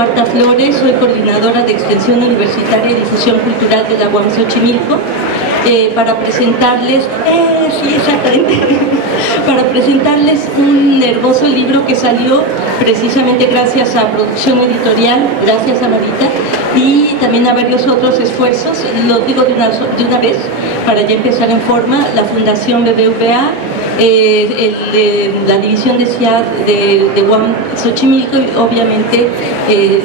Marta Flores, soy coordinadora de Extensión Universitaria y Difusión Cultural de la UAM Xochimilco, para presentarles, para presentarles un hermoso libro que salió precisamente gracias a Producción Editorial, gracias a Marita, y también a varios otros esfuerzos. Lo digo de una vez para ya empezar en forma: la Fundación BBVA, la división de CIAD de UAM Xochimilco, y obviamente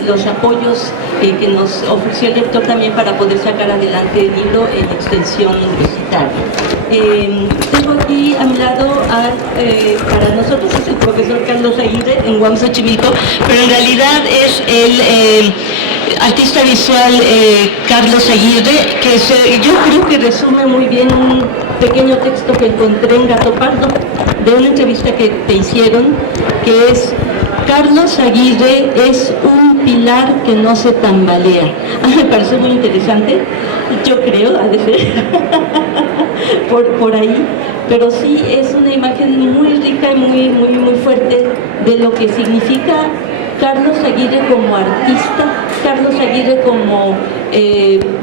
los apoyos que nos ofreció el lector también para poder sacar adelante el libro en extensión universitaria. Tengo aquí a mi lado para nosotros es el profesor Carlos Aguirre en UAM Xochimilco, pero en realidad es el artista visual Carlos Aguirre, que yo creo que resume muy bien un pequeño texto que encontré en Gato Pardo, de una entrevista que te hicieron, que es: Carlos Aguirre es un pilar que no se tambalea. Me pareció muy interesante, yo creo, ha de ser por ahí, pero sí es una imagen muy rica y muy fuerte de lo que significa Carlos Aguirre como artista, Carlos Aguirre como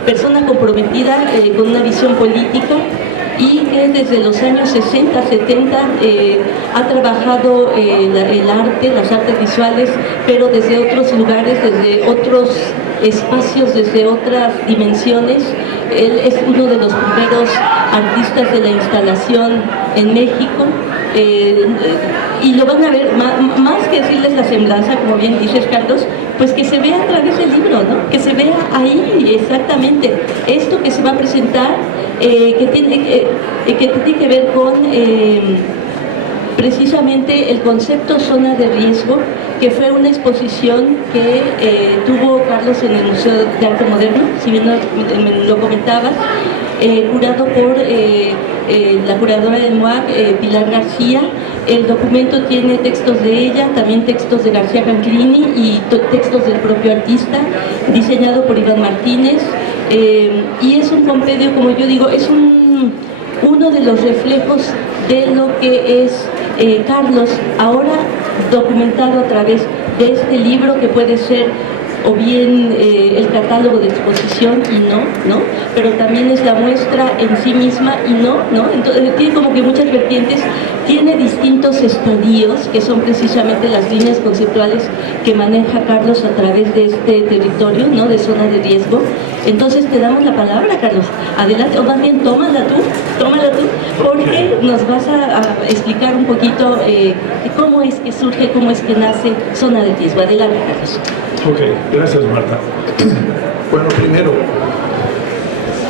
persona comprometida con una visión política, y que desde los años 60, 70 ha trabajado el arte, las artes visuales, pero desde otros lugares, desde otros espacios, desde otras dimensiones. Él es uno de los primeros artistas de la instalación en México, y lo van a ver, más que decirles la semblanza, como bien dices, Carlos, pues que se vea a través del libro, ¿no? Que se vea ahí exactamente esto que se va a presentar, que tiene que ver con precisamente el concepto zona de riesgo, que fue una exposición que tuvo Carlos en el Museo de Arte Moderno, si bien me lo comentabas, curado por la curadora del MUAC, Pilar García. El documento tiene textos de ella, también textos de García Canclini y textos del propio artista, diseñado por Iván Martínez, y es un compendio, como yo digo, es uno de los reflejos de lo que es Carlos, ahora documentado a través de este libro, que puede ser o bien el catálogo de exposición y no, pero también es la muestra en sí misma y no, entonces tiene como que muchas vertientes, tiene distintos estadios, que son precisamente las líneas conceptuales que maneja Carlos a través de este territorio, ¿no?, de zona de riesgo. Entonces te damos la palabra, Carlos, adelante, o más bien tómala tú, porque nos vas a explicar un poquito cómo es que surge, cómo es que nace Zona de Riesgo. Adelante, Carlos. Ok, gracias, Marta. Bueno, primero,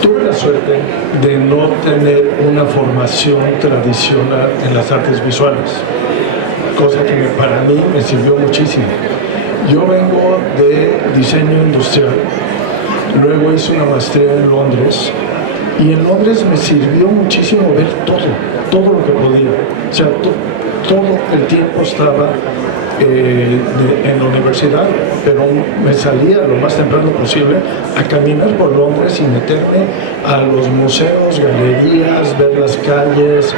tuve la suerte de no tener una formación tradicional en las artes visuales, cosa que para mí me sirvió muchísimo. Yo vengo de diseño industrial, luego hice una maestría en Londres, y en Londres me sirvió muchísimo ver todo lo que podía. O sea, todo el tiempo estaba en la universidad, pero me salía lo más temprano posible a caminar por Londres y meterme a los museos, galerías, ver las calles.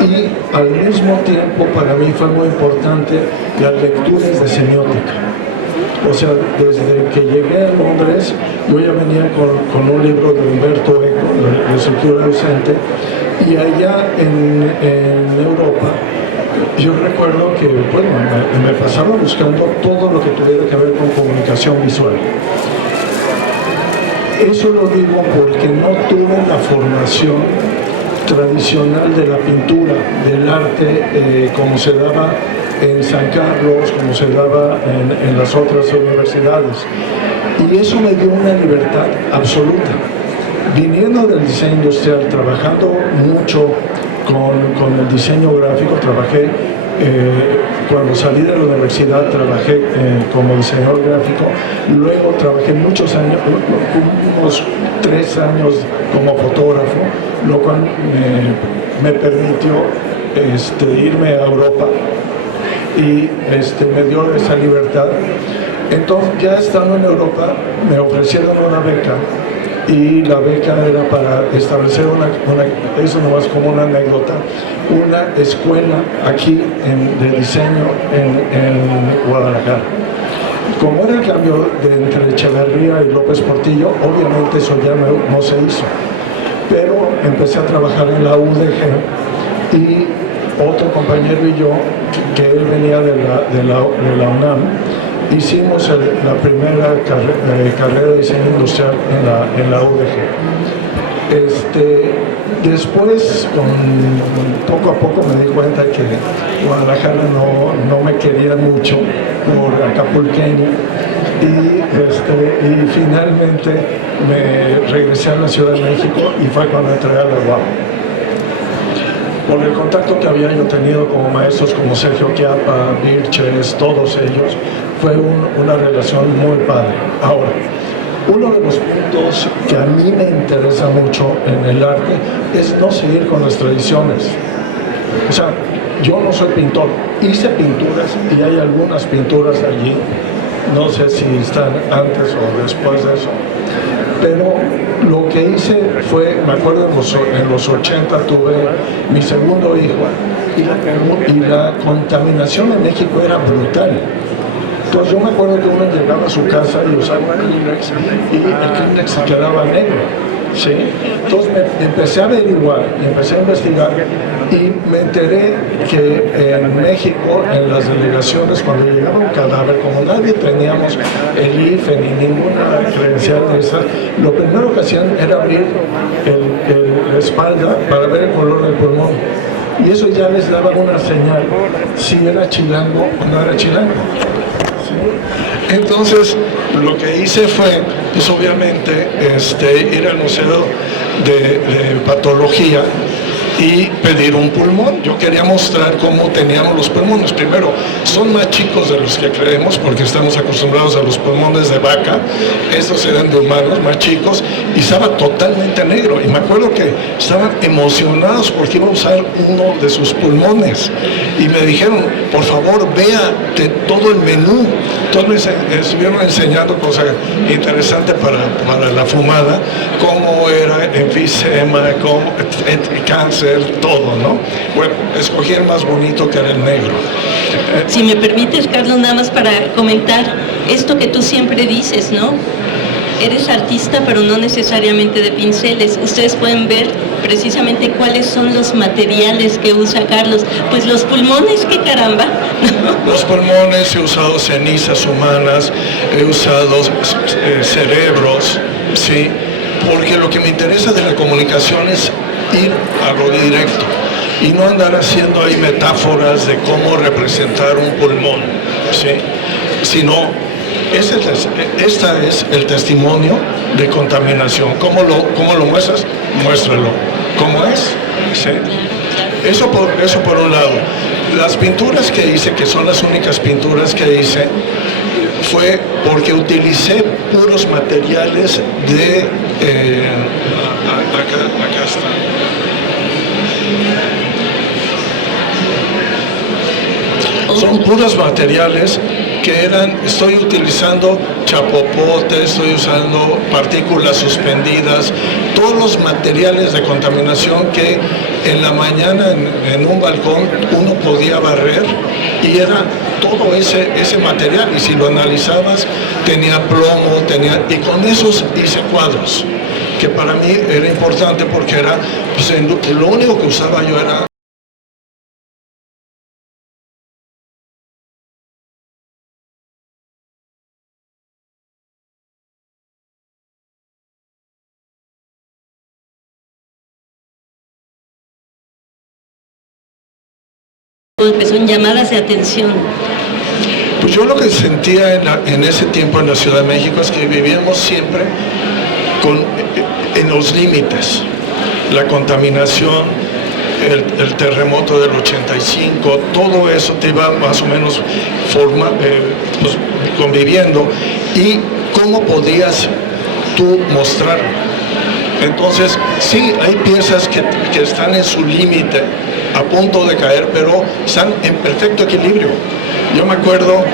Y al mismo tiempo para mí fue muy importante las lecturas de semiótica. O sea, desde que llegué a Londres, yo ya venía con un libro de Humberto Eco, de estructura docente, y allá en Europa, yo recuerdo que, bueno, me pasaba buscando todo lo que tuviera que ver con comunicación visual. Eso lo digo porque no tuve la formación tradicional de la pintura, del arte, como se daba en San Carlos, como se daba en las otras universidades. Y eso me dio una libertad absoluta. Viniendo del diseño industrial, trabajando mucho con el diseño gráfico, trabajé, cuando salí de la universidad trabajé como diseñador gráfico, luego trabajé muchos años, unos 3 años como fotógrafo, lo cual me permitió irme a Europa y me dio esa libertad. Entonces, ya estando en Europa, me ofrecieron una beca, y la beca era para establecer eso nomás como una anécdota, una escuela aquí de diseño en Guadalajara. Como era el cambio entre Echeverría y López Portillo, obviamente eso ya no se hizo. Pero empecé a trabajar en la UDG y otro compañero y yo, que él venía de la UNAM, hicimos la primera carrera de diseño industrial en la UDG. Después, poco a poco me di cuenta que Guadalajara no me quería mucho por acapulqueño y finalmente me regresé a la Ciudad de México y fue cuando entré a la UAM. Por el contacto que había yo tenido como maestros como Sergio Chiapa, Birches, todos ellos, fue una relación muy padre. Ahora, uno de los puntos que a mí me interesa mucho en el arte es no seguir con las tradiciones. O sea, yo no soy pintor, hice pinturas y hay algunas pinturas allí, no sé si están antes o después de eso, pero lo que hice fue, me acuerdo en los 80 tuve mi segundo hijo y la contaminación en México era brutal. Entonces yo me acuerdo que uno llegaba a su casa y usaba un Kleenex y el Kleenex se quedaba negro, ¿sí? Entonces me empecé a averiguar y empecé a investigar y me enteré que en México, en las delegaciones, cuando llegaba un cadáver, como nadie teníamos el IFE ni ninguna credencial de esas, lo primero que hacían era abrir la espalda para ver el color del pulmón. Y eso ya les daba una señal si era chilango o no era chilango. Entonces lo que hice fue, pues obviamente, ir al museo de patología y pedir un pulmón. Yo quería mostrar cómo teníamos los pulmones. Primero, son más chicos de los que creemos porque estamos acostumbrados a los pulmones de vaca. Estos eran de humanos, más chicos, y estaba totalmente negro. Y me acuerdo que estaban emocionados porque iba a usar uno de sus pulmones. Y me dijeron, por favor, vea todo el menú. Entonces me estuvieron enseñando cosas interesantes para la fumada, cómo era enfisema, cómo cáncer, todo, ¿no? Bueno, escogí el más bonito, que era el negro. Si me permites, Carlos, nada más para comentar esto que tú siempre dices, ¿no? Eres artista, pero no necesariamente de pinceles. Ustedes pueden ver precisamente cuáles son los materiales que usa Carlos. Pues los pulmones, qué caramba. Los pulmones, he usado cenizas humanas, he usado cerebros, ¿sí? Porque lo que me interesa de la comunicación es ir a lo directo y no andar haciendo ahí metáforas de cómo representar un pulmón, ¿sí? Sino, esta es el testimonio de contaminación. ¿Cómo lo muestras? Muéstralo. ¿Cómo es? ¿Sí? Eso por un lado. Las pinturas que hice, que son las únicas pinturas que hice, fue porque utilicé puros materiales de... acá está. Son puros materiales que estoy utilizando chapopote, estoy usando partículas suspendidas, todos los materiales de contaminación que en la mañana en un balcón uno podía barrer, y era todo ese material, y si lo analizabas tenía plomo, y con esos hice cuadros, que para mí era importante porque era, pues, lo único que usaba yo era que son llamadas de atención. Pues yo lo que sentía en ese tiempo en la Ciudad de México es que vivíamos siempre en los límites. La contaminación, el terremoto del 85, todo eso te iba más o menos pues, conviviendo, y cómo podías tú mostrarlo. Entonces, sí, hay piezas que están en su límite, a punto de caer, pero están en perfecto equilibrio. Yo me acuerdo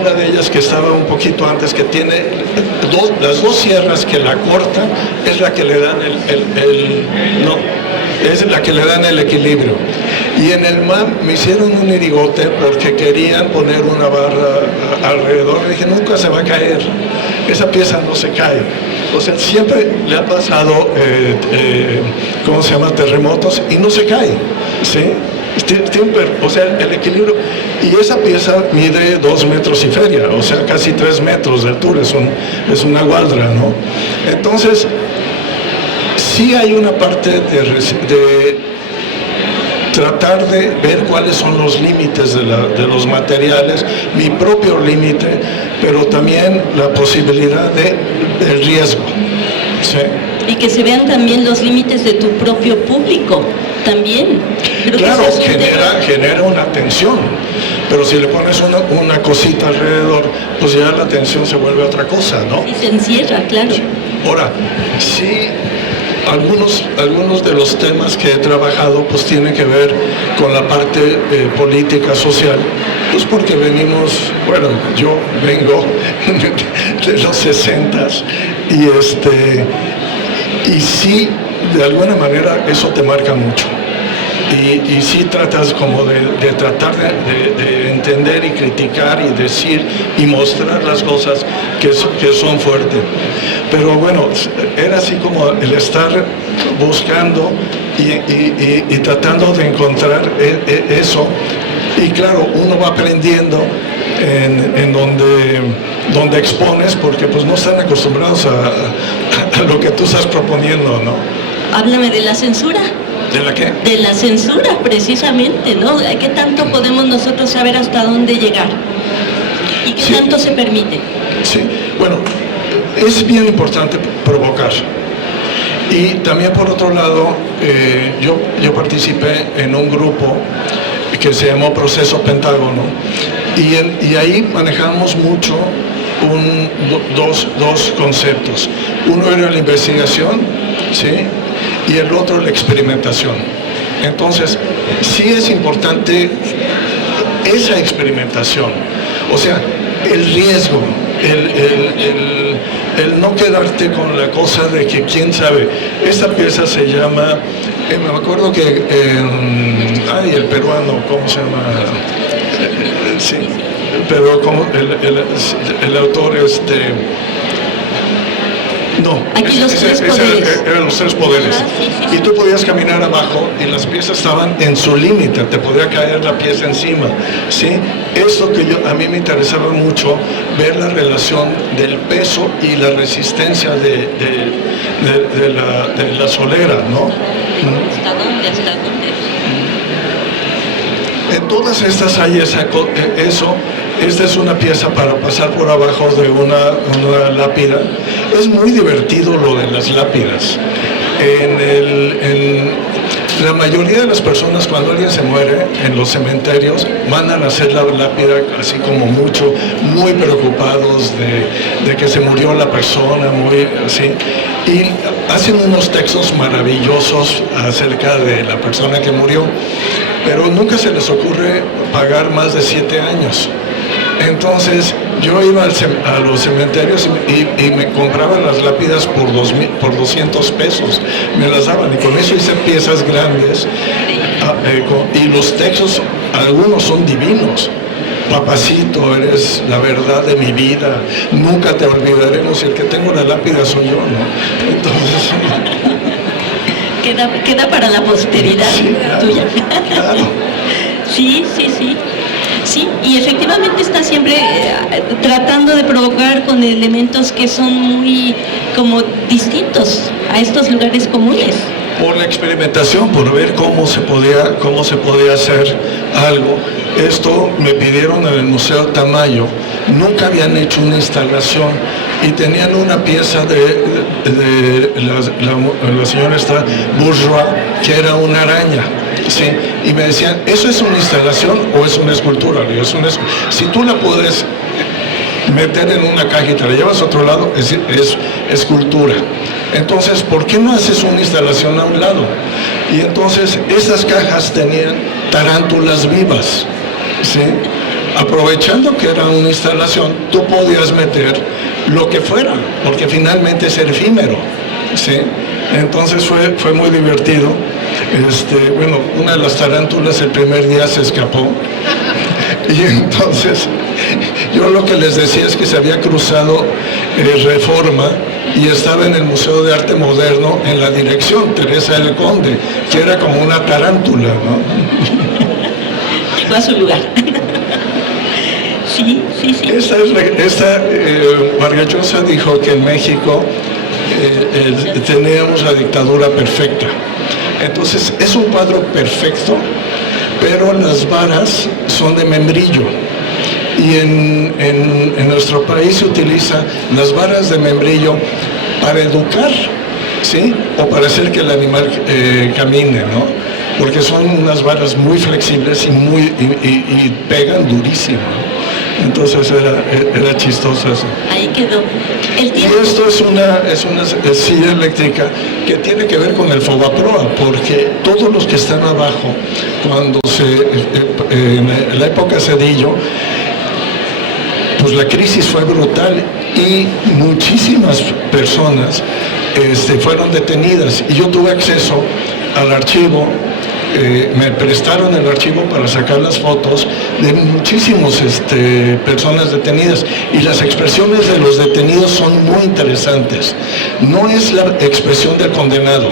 una de ellas que estaba un poquito antes, que tiene las dos sierras que la cortan, es la que le dan es la que le dan el equilibrio. Y en el MAM me hicieron un irigote porque querían poner una barra alrededor. Le dije, nunca se va a caer, esa pieza no se cae. O sea, siempre le ha pasado, ¿cómo se llama?, terremotos y no se cae, ¿sí? O sea, el equilibrio. Y esa pieza mide 2 metros y feria, o sea, casi 3 metros de altura, es una gualdra, ¿no? Entonces, sí hay una parte de tratar de ver cuáles son los límites de los materiales, mi propio límite, pero también la posibilidad del riesgo, ¿sí? Y que se vean también los límites de tu propio público, también. Claro, genera una tensión, pero si le pones una cosita alrededor, pues ya la tensión se vuelve otra cosa, ¿no? Y se encierra, claro. Ahora, sí, algunos de los temas que he trabajado pues tienen que ver con la parte política, social, pues porque venimos, bueno, yo vengo de los 60s y sí, de alguna manera eso te marca mucho. Y sí tratas como de tratar de entender y criticar y decir y mostrar las cosas que son fuertes. Pero bueno, era así como el estar buscando y tratando de encontrar eso. Y claro, uno va aprendiendo en donde expones, porque pues no están acostumbrados a lo que tú estás proponiendo, ¿no? Háblame de la censura. ¿De la qué? De la censura, precisamente, ¿no? ¿Qué tanto podemos nosotros saber hasta dónde llegar? ¿Y qué tanto se permite? Sí, bueno, es bien importante provocar. Y también por otro lado, yo participé en un grupo que se llamó Proceso Pentágono, y ahí manejamos mucho dos conceptos. Uno era la investigación, ¿sí?, y el otro la experimentación. Entonces, sí es importante esa experimentación, o sea, el riesgo, el no quedarte con la cosa de que quién sabe. Esta pieza se llama, me acuerdo que, el peruano, ¿cómo se llama? Sí, pero como el autor, no, aquí los tres poderes. Eran los 3 poderes. Sí. Y tú podías caminar abajo y las piezas estaban en su límite, te podía caer la pieza encima, ¿sí? Esto que a mí me interesaba mucho, ver la relación del peso y la resistencia de la solera, ¿no? ¿Hasta dónde? En todas estas hay eso. Esta es una pieza para pasar por abajo de una lápida. Es muy divertido lo de las lápidas. La mayoría de las personas, cuando alguien se muere en los cementerios, mandan a hacer la lápida así como muy preocupados de que se murió la persona, muy así. Y hacen unos textos maravillosos acerca de la persona que murió, pero nunca se les ocurre pagar más de 7 años. Entonces yo iba a los cementerios y me compraban las lápidas por 200 pesos, me las daban, y con eso hice piezas grandes, y los textos, algunos son divinos. Papacito, eres la verdad de mi vida, nunca te olvidaremos, y el que tengo la lápida soy yo, ¿no? Entonces queda para la posteridad, sí, claro, tuya. Claro. Sí, y efectivamente está siempre tratando de provocar con elementos que son muy como distintos a estos lugares comunes. Por la experimentación, por ver cómo se podía hacer algo. Esto me pidieron en el Museo Tamayo, nunca habían hecho una instalación y tenían una pieza de la señora Bourgeois, que era una araña. Sí, y me decían, ¿eso es una instalación o es una escultura? Le digo, si tú la puedes meter en una caja y te la llevas a otro lado, es escultura. Entonces, ¿por qué no haces una instalación a un lado? Y entonces, esas cajas tenían tarántulas vivas, ¿sí? Aprovechando que era una instalación, tú podías meter lo que fuera, porque finalmente es efímero, ¿sí? Entonces fue muy divertido. Bueno, una de las tarántulas el primer día se escapó y entonces yo lo que les decía es que se había cruzado Reforma y estaba en el Museo de Arte Moderno en la dirección Teresa del Conde, que era como una tarántula, ¿no? Llegó a su lugar. Sí. Vargas Llosa dijo que en México teníamos la dictadura perfecta. Entonces es un cuadro perfecto, pero las varas son de membrillo. Y en nuestro país se utilizan las varas de membrillo para educar, ¿sí? O para hacer que el animal camine, ¿no? Porque son unas varas muy flexibles y pegan durísimo. Entonces era chistoso eso. Ahí quedó. Y esto es una silla eléctrica que tiene que ver con el Fobaproa, porque todos los que están abajo, cuando en la época Zedillo, pues la crisis fue brutal y muchísimas personas fueron detenidas. Y yo tuve acceso al archivo. Me prestaron el archivo para sacar las fotos de muchísimas personas detenidas, y las expresiones de los detenidos son muy interesantes. No es la expresión del condenado.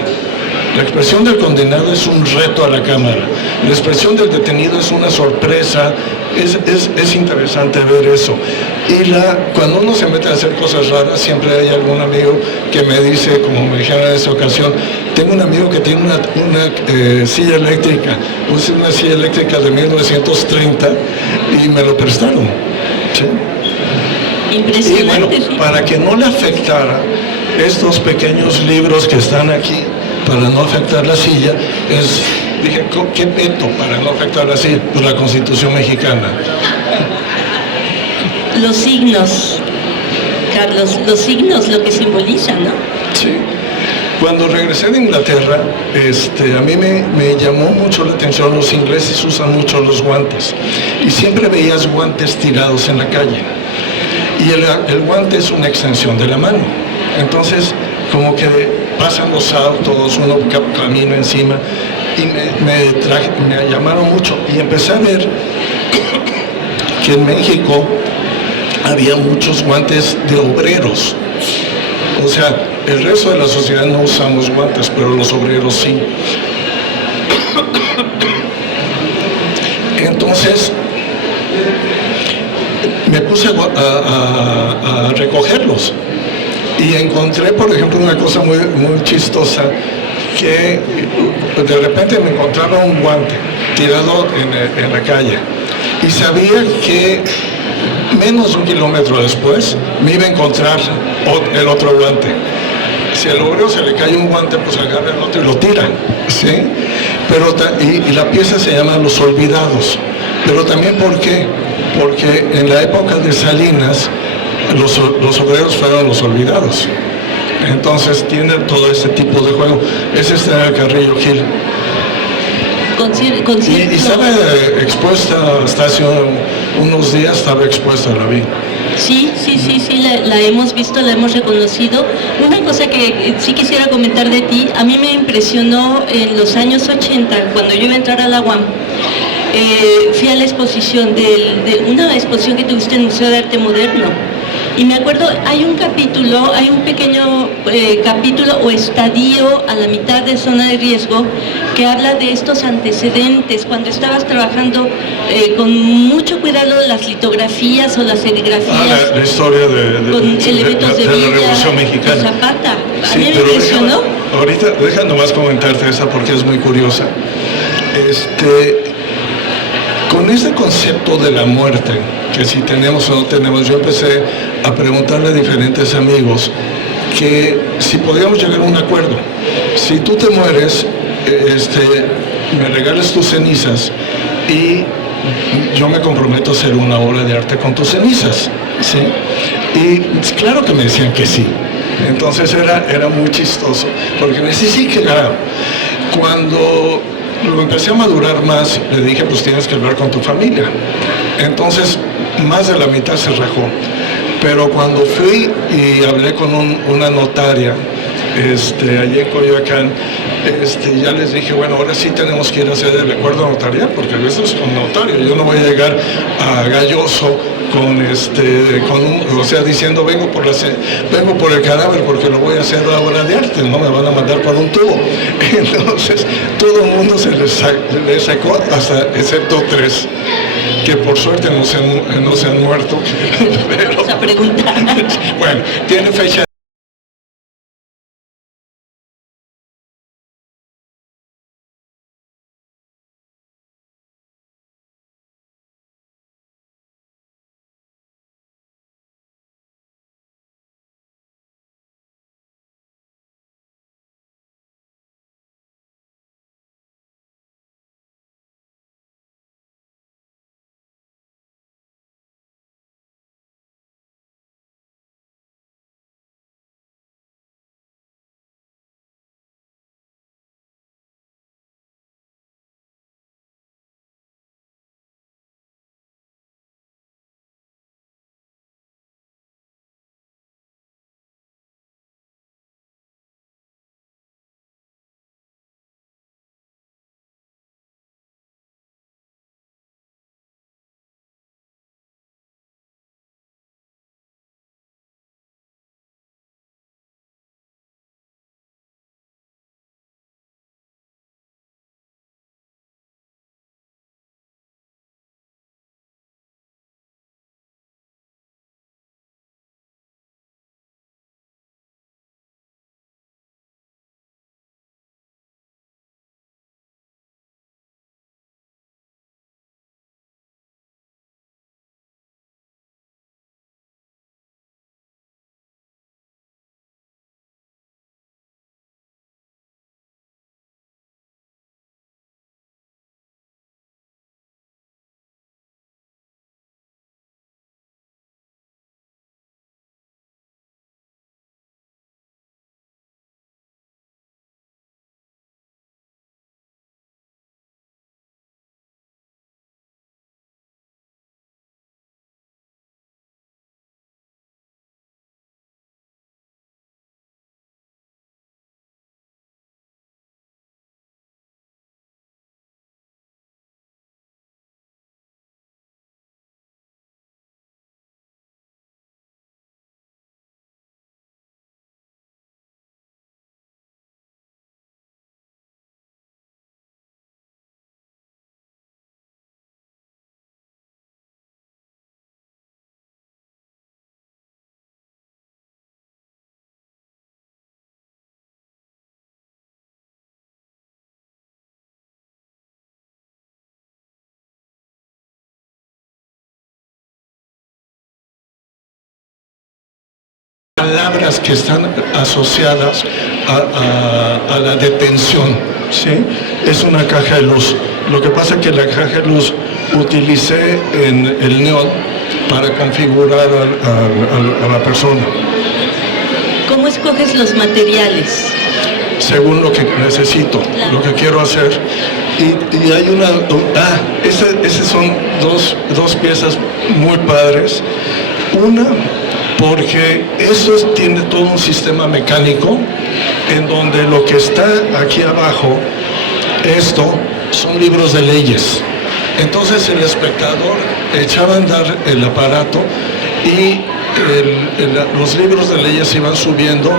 La expresión del condenado es un reto a la cámara. La expresión del detenido es una sorpresa. Es interesante ver eso. Y cuando uno se mete a hacer cosas raras, siempre hay algún amigo que me dice, como me dijeron en esa ocasión, tengo un amigo que tiene una silla eléctrica, pues una silla eléctrica de 1930 y me lo prestaron. ¿Sí? Impresionante. Y bueno, sí. Para que no le afectara estos pequeños libros que están aquí, para no afectar la silla, dije, ¿qué meto para no afectar la silla? Pues la Constitución mexicana. Los signos, Carlos, los signos, lo que simbolizan, ¿no? Sí. Cuando regresé de Inglaterra, a mí me llamó mucho la atención, los ingleses usan mucho los guantes, y siempre veías guantes tirados en la calle, y el guante es una extensión de la mano. Entonces, como que pasan los autos, uno camina encima, y me llamaron mucho, y empecé a ver que en México había muchos guantes de obreros. O sea, el resto de la sociedad no usamos guantes, pero los obreros sí. Entonces, me puse a recogerlos. Y encontré, por ejemplo, una cosa muy chistosa, que de repente me encontraba un guante tirado en la calle. Y sabía que menos de 1 kilómetro después me iba a encontrar el otro guante. Si al obrero se le cae un guante, pues agarra el otro y lo tira, ¿sí? Y la pieza se llama Los Olvidados. Pero también, ¿por qué? Porque en la época de Salinas, los obreros fueron los olvidados. Entonces tiene todo este tipo de juego. Ese está en el Carrillo Gil. Y estaba expuesta hasta hace unos días, estaba expuesta, la vi. Sí, la hemos visto, la hemos reconocido. Una cosa que sí quisiera comentar de ti, a mí me impresionó en los años 80, cuando yo iba a entrar a la UAM. Fui a la exposición, una exposición que tuviste en el Museo de Arte Moderno. Y me acuerdo, hay un pequeño capítulo o estadio a la mitad de Zona de Riesgo que habla de estos antecedentes, cuando estabas trabajando con mucho cuidado las litografías o las serigrafías. La historia con elementos de la Villa, Revolución Mexicana. Zapata. A Sí, mí me pero impresionó. ahorita, deja nomás comentarte esa porque es muy curiosa. Con este concepto de la muerte, que si tenemos o no tenemos, yo empecé a preguntarle a diferentes amigos que si podíamos llegar a un acuerdo. Si tú te mueres, me regales tus cenizas y yo me comprometo a hacer una obra de arte con tus cenizas, ¿sí? Y claro que me decían que sí. Entonces era muy chistoso, porque me decía, sí, claro. Cuando lo empecé a madurar más, le dije, pues tienes que hablar con tu familia. Entonces, más de la mitad se rajó. Pero cuando fui y hablé con una notaria, allí en Coyoacán, ya les dije, bueno, ahora sí tenemos que ir a hacer el acuerdo notarial, porque eso es un notario. Yo no voy a llegar a Galloso diciendo vengo por el cadáver porque lo voy a hacer a obra de arte, no me van a mandar por un tubo. Entonces todo el mundo se les sacó, excepto 3, que por suerte no se han muerto. Pero, vamos a preguntar. Bueno, tiene fecha. Palabras que están asociadas a la detención, ¿sí? Es una caja de luz. Lo que pasa es que la caja de luz utilicé en el neón para configurar a la persona. ¿Cómo escoges los materiales? Según lo que necesito, claro, lo que quiero hacer. Y hay una... esas son dos piezas muy padres. Una, porque eso tiene todo un sistema mecánico en donde lo que está aquí abajo, son libros de leyes. Entonces el espectador echaba a andar el aparato y los libros de leyes iban subiendo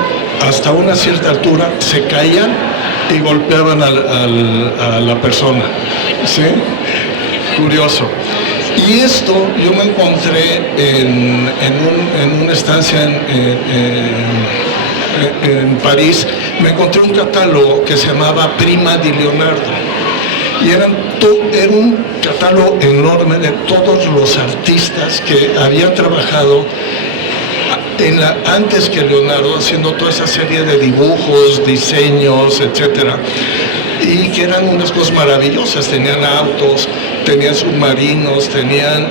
hasta una cierta altura, se caían y golpeaban a la persona, ¿sí? Curioso. Y esto yo me encontré en una estancia en París, me encontré un catálogo que se llamaba Prima di Leonardo. Y era un catálogo enorme de todos los artistas que habían trabajado antes que Leonardo, haciendo toda esa serie de dibujos, diseños, etcétera, y que eran unas cosas maravillosas. Tenían autos, tenían submarinos, tenían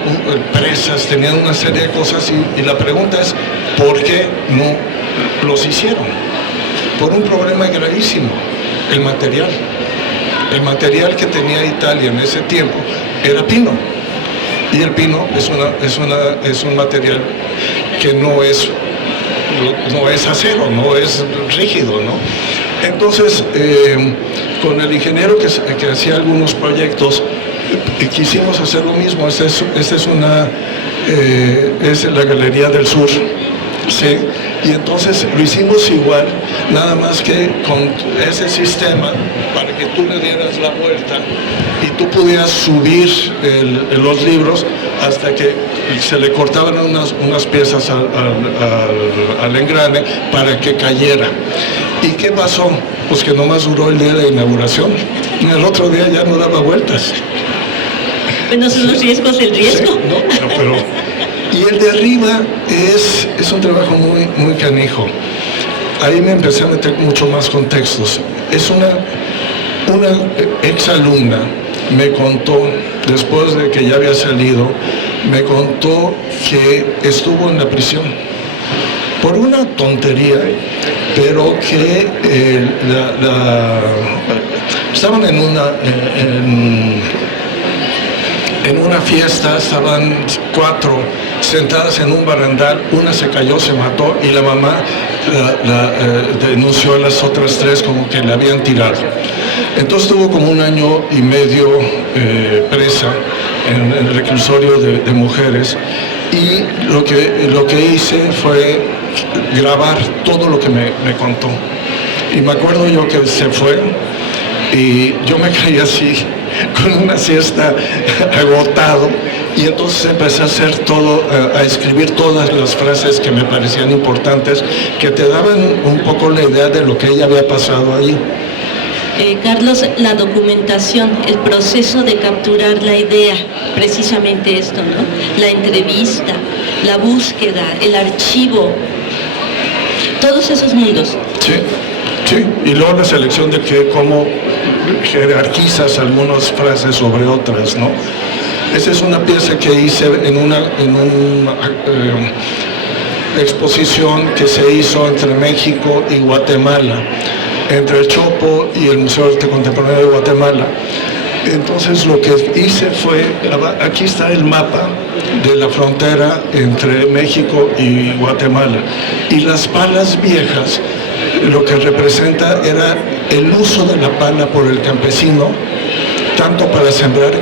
presas, tenían una serie de cosas, y la pregunta es, ¿por qué no los hicieron? Por un problema gravísimo: el material. El material que tenía Italia en ese tiempo era pino, y el pino es un material que no es acero, no es rígido, ¿no? Entonces, con el ingeniero que hacía algunos proyectos, quisimos hacer lo mismo. Esta es la Galería del Sur, ¿sí? Y entonces lo hicimos igual, nada más que con ese sistema para que tú le dieras la vuelta y tú pudieras subir los libros hasta que se le cortaban unas piezas al engrane para que cayera. ¿Y qué pasó? Pues que nomás duró el día de inauguración. El otro día ya no daba vueltas. Bueno, son los riesgos del riesgo. Sí, no, pero y el de arriba es un trabajo muy canijo. Ahí me empecé a meter mucho más contextos. Es una exalumna me contó, después de que ya había salido, me contó que estuvo en la prisión por una tontería, pero que estaban en una fiesta, estaban 4 sentadas en un barandal, una se cayó, se mató y la mamá denunció a las otras 3 como que la habían tirado. Entonces estuvo como 1 año y medio presa en el reclusorio de mujeres, y lo que hice fue grabar todo lo que me contó. Y me acuerdo yo que se fue y yo me caí así con una siesta agotado, y entonces empecé a hacer todo, a escribir todas las frases que me parecían importantes, que te daban un poco la idea de lo que ella había pasado ahí. Carlos, la documentación, el proceso de capturar la idea, precisamente esto, ¿no? La entrevista, la búsqueda, el archivo, todos esos mundos. Sí, y luego la selección de cómo jerarquizas algunas frases sobre otras, ¿no? Esa es una pieza que hice en una exposición que se hizo entre México y Guatemala, entre el Chopo y el Museo de Arte Contemporáneo de Guatemala. Entonces lo que hice fue, aquí está el mapa de la frontera entre México y Guatemala, y las palas viejas, lo que representa era el uso de la pala por el campesino, tanto para sembrar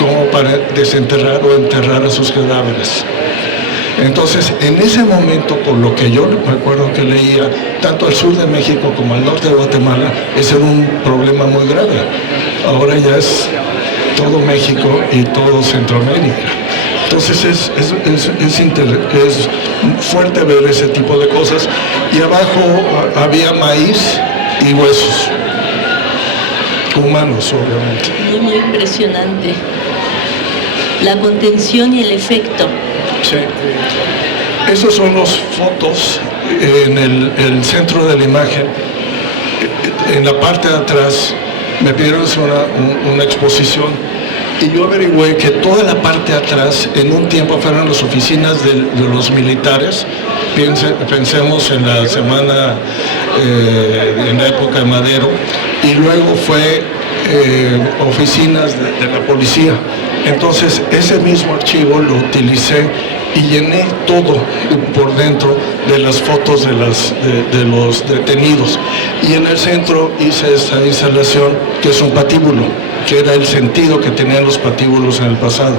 como para desenterrar o enterrar a sus cadáveres. Entonces, en ese momento, por lo que yo recuerdo que leía, tanto al sur de México como al norte de Guatemala, ese era un problema muy grave. Ahora ya es todo México y todo Centroamérica. Entonces es fuerte ver ese tipo de cosas. Y abajo había maíz y huesos humanos, obviamente. Muy impresionante. La contención y el efecto. Sí. Esos son las fotos en el centro de la imagen. En la parte de atrás me pidieron hacer una exposición, y yo averigüé que toda la parte de atrás en un tiempo fueron las oficinas de los militares. Pensemos en la semana, en la época de Madero, y luego fue oficinas de la policía. Entonces ese mismo archivo lo utilicé y llené todo por dentro de las fotos de los detenidos, y en el centro hice esta instalación que es un patíbulo, que era el sentido que tenían los patíbulos en el pasado.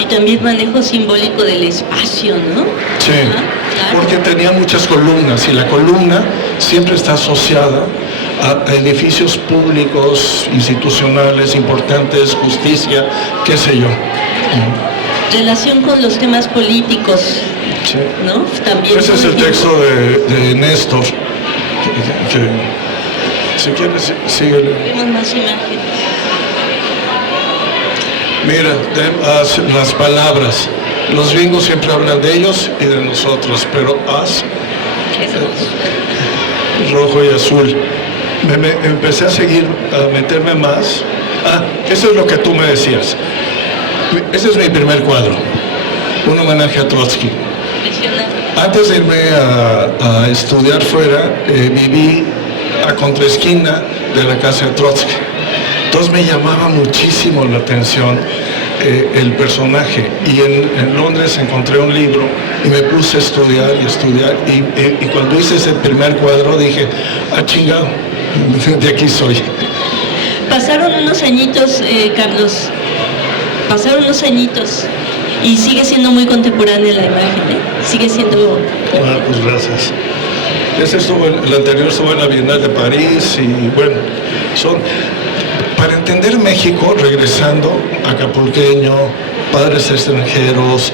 Y también manejo simbólico del espacio, ¿no? Sí, porque tenía muchas columnas, y la columna siempre está asociada a edificios públicos, institucionales, importantes, justicia, qué sé yo. Relación con los temas políticos, sí, ¿no? También ese es el texto de Néstor, que si quieres, síguele. Tenemos más imágenes. Mira, las palabras. Los gringos siempre hablan de ellos y de nosotros, pero rojo y azul. Empecé a seguir, a meterme más. Eso es lo que tú me decías. Ese es mi primer cuadro, un homenaje a Trotsky. Antes de irme a estudiar fuera, viví a contraesquina de la casa de Trotsky. Entonces me llamaba muchísimo la atención el personaje. Y en Londres encontré un libro y me puse a estudiar y estudiar. Y cuando hice ese primer cuadro dije, ah, chingado, de aquí soy. Pasaron unos añitos, Carlos, pasaron unos añitos y sigue siendo muy contemporánea la imagen, ¿eh? Sigue siendo... Ah, pues gracias. El anterior estuvo en la Bienal de París y bueno, para entender México, regresando, acapulqueño, padres extranjeros,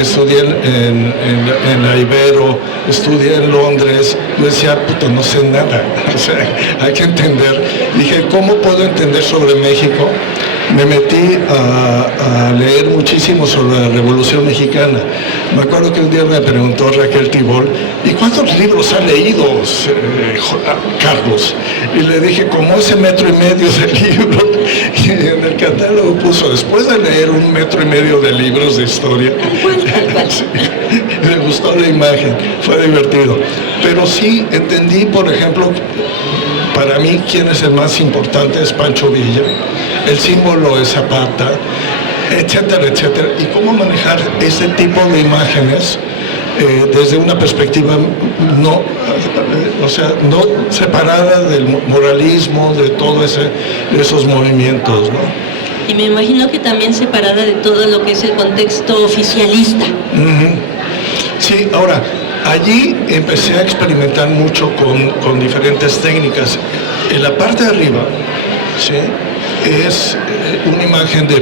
estudié en la Ibero, estudié en Londres, yo decía, puta, no sé nada, o sea, hay que entender. Dije, ¿cómo puedo entender sobre México? Me metí a leer muchísimo sobre la Revolución Mexicana. Me acuerdo que un día me preguntó Raquel Tibol, ¿y cuántos libros ha leído Carlos? Y le dije, como ese 1,5 metros de libros. Y en el catálogo puso, después de leer 1,5 metros de libros de historia. Sí, le gustó la imagen, fue divertido. Pero sí entendí, por ejemplo, para mí, quién es el más importante es Pancho Villa, el símbolo es Zapata, etcétera, etcétera, y cómo manejar ese tipo de imágenes desde una perspectiva no separada del moralismo, de todos esos movimientos, ¿no? Y me imagino que también separada de todo lo que es el contexto oficialista. Sí, ahora, allí empecé a experimentar mucho con diferentes técnicas. En la parte de arriba, ¿sí?, es una imagen de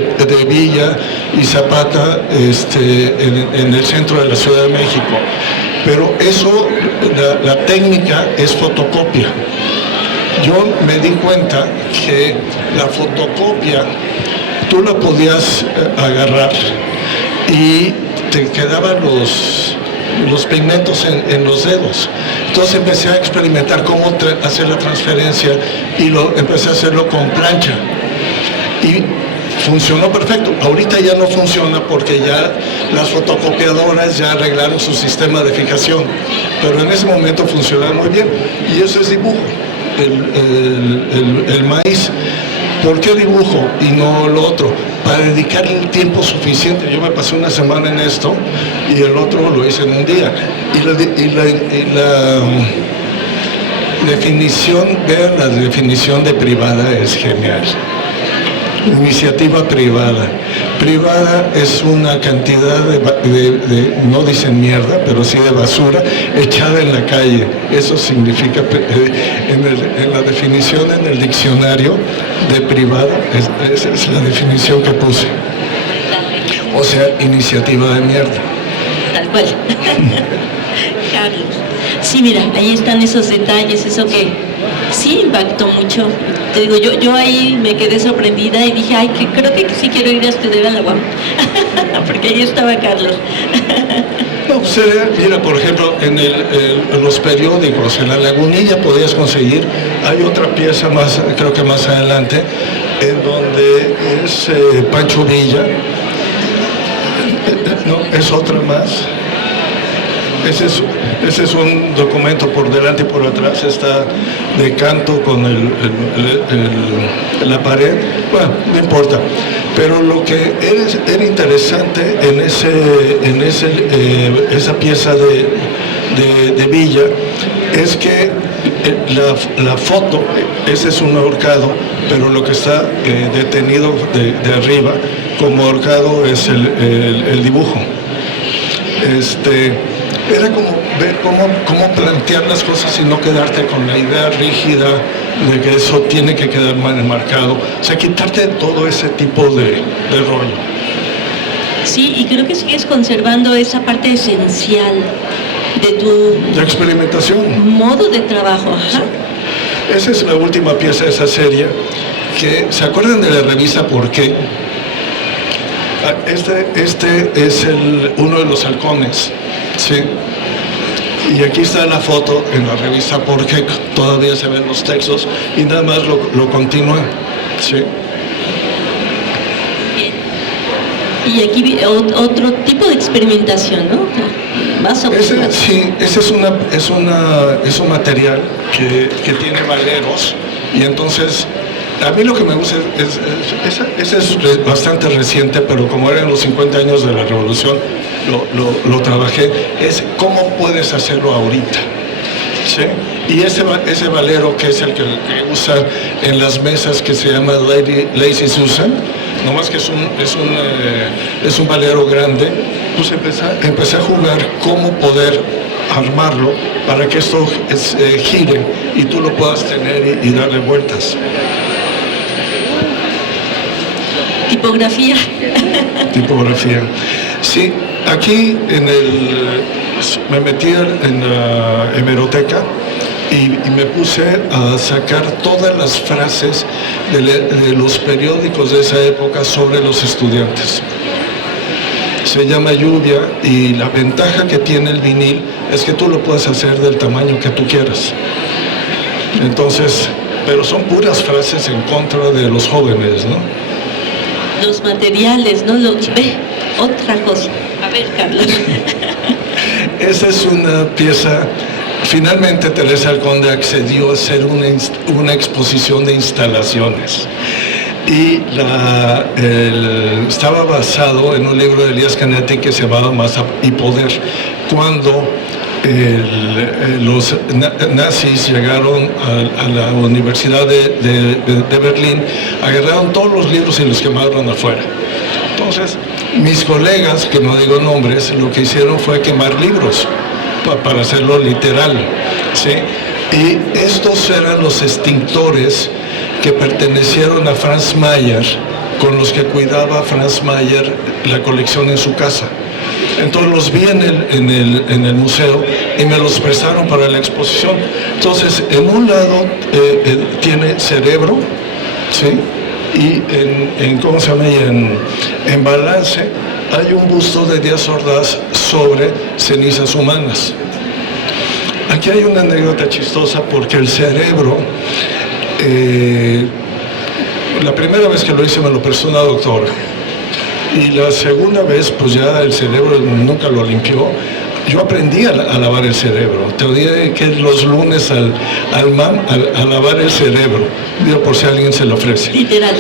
Villa y Zapata en el centro de la Ciudad de México. Pero eso, la técnica es fotocopia. Yo me di cuenta que la fotocopia tú la podías agarrar y te quedaban los pigmentos en los dedos. Entonces empecé a experimentar cómo hacer la transferencia y empecé a hacerlo con plancha. Y funcionó perfecto. Ahorita ya no funciona porque ya las fotocopiadoras ya arreglaron su sistema de fijación, pero en ese momento funcionaba muy bien. Y eso es dibujo, el maíz. ¿Por qué dibujo y no lo otro? Para dedicarle el tiempo suficiente. Yo me pasé una semana en esto y el otro lo hice en un día. Y la definición, vean, la definición de privada es genial. Iniciativa privada. Privada es una cantidad de no dicen mierda, pero sí de basura echada en la calle. Eso significa, en la definición en el diccionario de privada, esa es la definición que puse. O sea, iniciativa de mierda. Tal cual. Carlos. Sí, mira, ahí están esos detalles, eso que sí impactó mucho. Te digo, yo ahí me quedé sorprendida y dije, ay, que creo que sí quiero ir a estudiar a la UAM, porque ahí estaba Carlos. No, mira, por ejemplo, en los periódicos, en La Lagunilla podías conseguir, hay otra pieza más, creo que más adelante, en donde es Pancho Villa, no, es otra más. Ese es un documento por delante y por atrás, está de canto con la pared, bueno, no importa. Pero lo que era interesante en esa pieza de Villa es que la foto, ese es un ahorcado, pero lo que está detenido de arriba como ahorcado es el dibujo. Era como ver cómo plantear las cosas y no quedarte con la idea rígida de que eso tiene que quedar mal enmarcado. O sea, quitarte todo ese tipo de rollo. Sí, y creo que sigues conservando esa parte esencial de tu... La experimentación. Modo de trabajo, ajá. Esa es la última pieza de esa serie, que, ¿se acuerdan de la revista Por qué? Este es uno de los halcones, ¿sí? Y aquí está la foto en la revista Por qué, todavía se ven los textos y nada más lo continúa, ¿sí? Y aquí otro tipo de experimentación, ¿no? Más sí, ese es un material que tiene valeros y entonces A mí lo que me gusta ese es bastante reciente, pero como eran los 50 años de la Revolución, lo trabajé, es cómo puedes hacerlo ahorita. ¿Sí? Y ese valero que es el que usa en las mesas, que se llama Lazy Susan, nomás que es un valero grande, pues empecé a jugar cómo poder armarlo para que esto gire y tú lo puedas tener y darle vueltas. Tipografía. Tipografía. Sí, aquí me metí en la hemeroteca y me puse a sacar todas las frases de los periódicos de esa época sobre los estudiantes. Se llama Lluvia, y la ventaja que tiene el vinil es que tú lo puedes hacer del tamaño que tú quieras. Entonces, pero son puras frases en contra de los jóvenes, ¿no? Los materiales, ¿no? Otra cosa. A ver, Carlos. Esa es una pieza. Finalmente Teresa Alconde accedió a hacer una exposición de instalaciones. Y estaba basado en un libro de Elías Canetti que se llamaba Masa y Poder, cuando los nazis llegaron a la Universidad de Berlín, agarraron todos los libros y los quemaron afuera. Entonces, mis colegas, que no digo nombres, lo que hicieron fue quemar libros para hacerlo literal, ¿sí? Y estos eran los extintores que pertenecieron a Franz Mayer, con los que cuidaba Franz Mayer la colección en su casa. Entonces los vi en el museo y me los prestaron para la exposición. Entonces, en un lado tiene cerebro, ¿sí? Y ¿cómo se llama? En balance hay un busto de Díaz Ordaz sobre cenizas humanas. Aquí hay una anécdota chistosa porque el cerebro, la primera vez que lo hice me lo prestó una doctora, y la segunda vez pues ya el cerebro nunca lo limpió. Yo aprendí a lavar el cerebro. Te dije que los lunes a lavar el cerebro, digo, por si alguien se lo ofrece. Literal.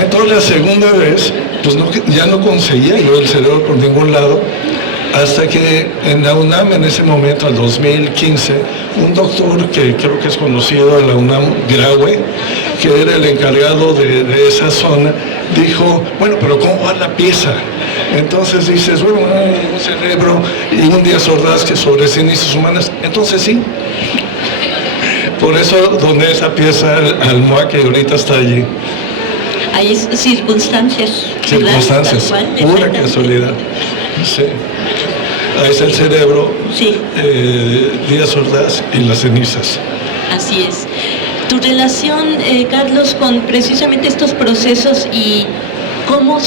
Entonces la segunda vez pues ya no conseguía yo el cerebro por ningún lado, hasta que en la UNAM, en ese momento, al 2015, un doctor que creo que es conocido en la UNAM, Graue, que era el encargado de esa zona, dijo, bueno, pero ¿cómo va la pieza? Entonces dices, bueno, un cerebro y un Díaz Ordaz que sobre cenizas humanas. Entonces sí. Por eso doné esa pieza al MOAC, que ahorita está allí. Hay circunstancias. Circunstancias, pura casualidad. Sí. Ahí está el cerebro, sí. Díaz Ordaz y las cenizas. Así es. Tu relación, Carlos, con precisamente estos procesos y cómo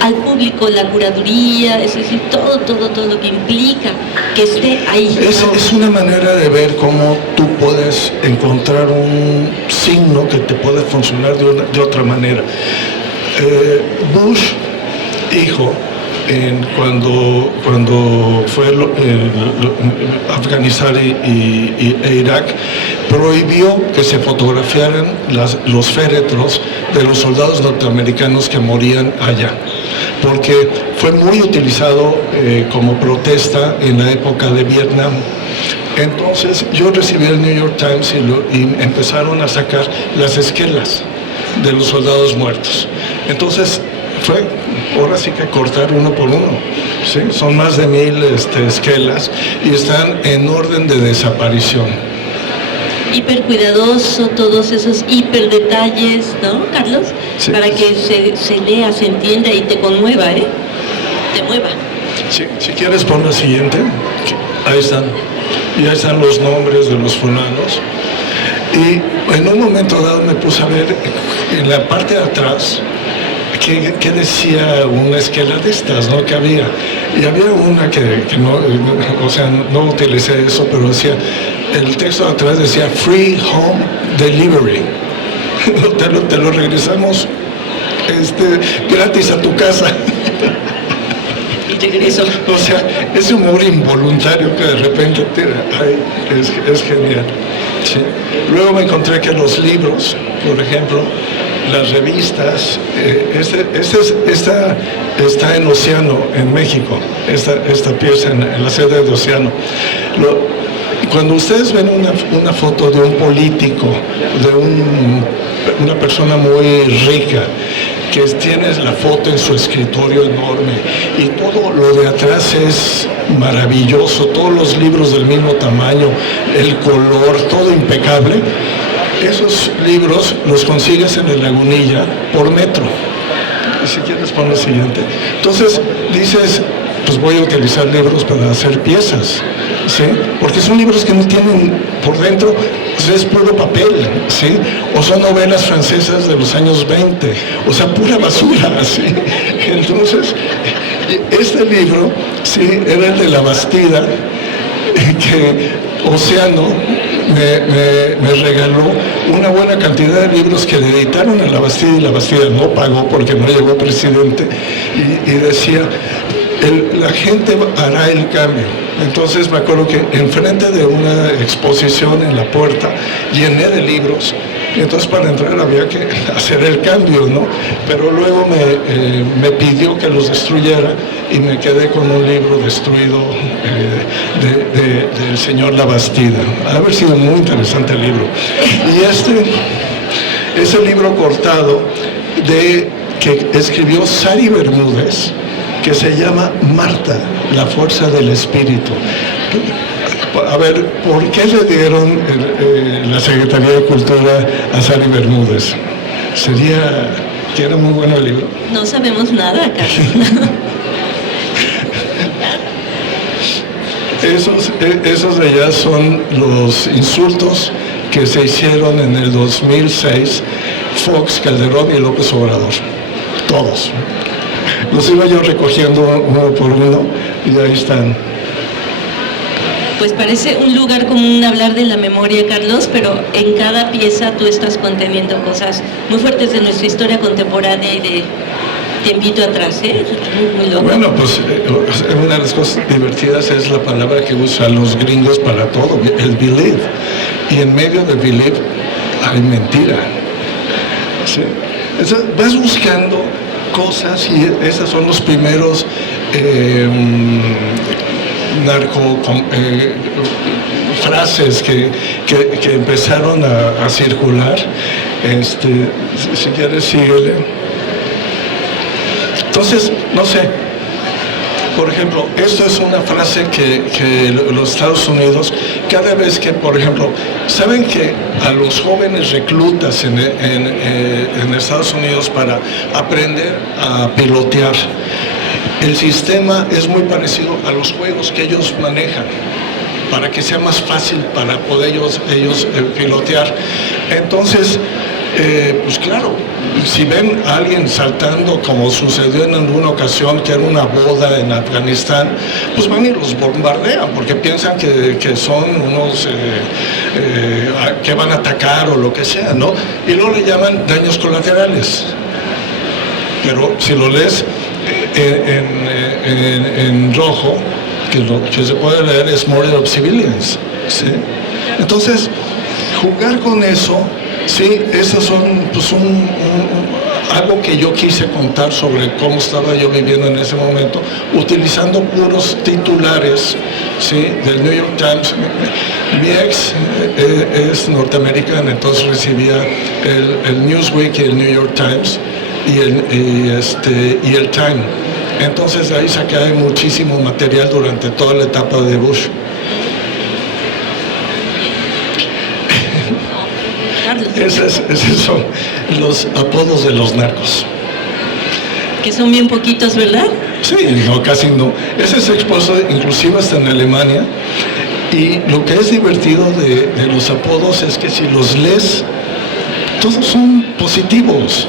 al público la curaduría, es decir, todo lo que implica que esté ahí. Es una manera de ver cómo tú puedes encontrar un signo que te puede funcionar de otra manera. Bush, hijo, cuando fue Afganistán e Irak, prohibió que se fotografiaran los féretros de los soldados norteamericanos que morían allá, porque fue muy utilizado como protesta en la época de Vietnam. Entonces yo recibí el New York Times y empezaron a sacar las esquelas de los soldados muertos. Entonces fue, ahora sí que cortar uno por uno, ¿sí? Son más de 1000 esquelas y están en orden de desaparición. Hiper cuidadoso, todos esos hiper detalles, ¿no, Carlos? Sí. Para que se lea, se entienda y te conmueva, te mueva. Sí, si quieres pon la siguiente, ahí están, y ahí están los nombres de los fulanos. Y en un momento dado me puse a ver en la parte de atrás qué decía una esquela de estas, ¿no? Que había. Y había una que no, o sea, no utilicé eso, pero decía, el texto de atrás decía Free Home Delivery. te lo regresamos gratis a tu casa. Y regreso. O sea, ese humor involuntario que de repente es genial. ¿sí? Luego me encontré que los libros, por ejemplo, las revistas, está en Océano, en México, esta pieza en la sede de Océano. Cuando ustedes ven una foto de un político, de una persona muy rica, que tienes la foto en su escritorio enorme y todo lo de atrás es maravilloso, todos los libros del mismo tamaño, el color, todo impecable, esos libros los consigues en el Lagunilla por metro. Y si quieres pon lo siguiente. Entonces dices, pues voy a utilizar libros para hacer piezas, ¿sí? Porque son libros que no tienen por dentro, pues es puro papel, ¿sí? O son novelas francesas de los años 20, o sea, pura basura, ¿sí? Entonces, este libro, sí, era el de La Bastida, que Océano me regaló una buena cantidad de libros que le editaron a La Bastida, y La Bastida no pagó porque no llegó presidente, y decía, la gente hará el cambio. Entonces me acuerdo que enfrente de una exposición en la puerta llené de libros, y entonces para entrar había que hacer el cambio, ¿no? Pero luego me pidió que los destruyera y me quedé con un libro destruido del señor La Bastida. Ha haber sido muy interesante el libro. Y ese libro cortado que escribió Sari Bermúdez, que se llama Marta, la fuerza del espíritu. A ver, ¿por qué le dieron la Secretaría de Cultura a Sari Bermúdez? ¿Sería que era muy bueno el libro? No sabemos nada, Carlos. Esos de allá son los insultos que se hicieron en el 2006 Fox, Calderón y López Obrador. Todos. Los iba yo recogiendo uno por uno y ahí están. Pues parece un lugar común hablar de la memoria, Carlos, pero en cada pieza tú estás conteniendo cosas muy fuertes de nuestra historia contemporánea y de tiempito atrás, ¿eh? Muy loco. Bueno, pues una de las cosas divertidas es la palabra que usan los gringos para todo, el believe. Y en medio de believe hay mentira. ¿Sí? Entonces, vas buscando cosas y esos son los primeros frases que empezaron a circular. Si quieres, síguele. Entonces, no sé, por ejemplo, esto es una frase que los Estados Unidos, cada vez que, por ejemplo, saben que a los jóvenes reclutas en Estados Unidos para aprender a pilotear, el sistema es muy parecido a los juegos que ellos manejan, para que sea más fácil para poder ellos pilotear. Entonces, pues claro, si ven a alguien saltando, como sucedió en alguna ocasión, que era una boda en Afganistán, pues van y los bombardean, porque piensan que son unos que van a atacar o lo que sea, ¿no? Y luego le llaman daños colaterales. Pero si lo lees en rojo, que lo que se puede leer es Murder of Civilians, ¿sí? Entonces, jugar con eso, sí, esos son pues algo que yo quise contar sobre cómo estaba yo viviendo en ese momento, utilizando puros titulares, ¿sí?, del New York Times. Mi ex es norteamericana, entonces recibía el Newsweek y el New York Times y el Time. Entonces de ahí saqué muchísimo material durante toda la etapa de Bush. Esos son los apodos de los narcos. Que son bien poquitos, ¿verdad? Sí, no, casi no. Ese se expuso inclusive hasta en Alemania. Y lo que es divertido de los apodos es que si los lees, todos son positivos.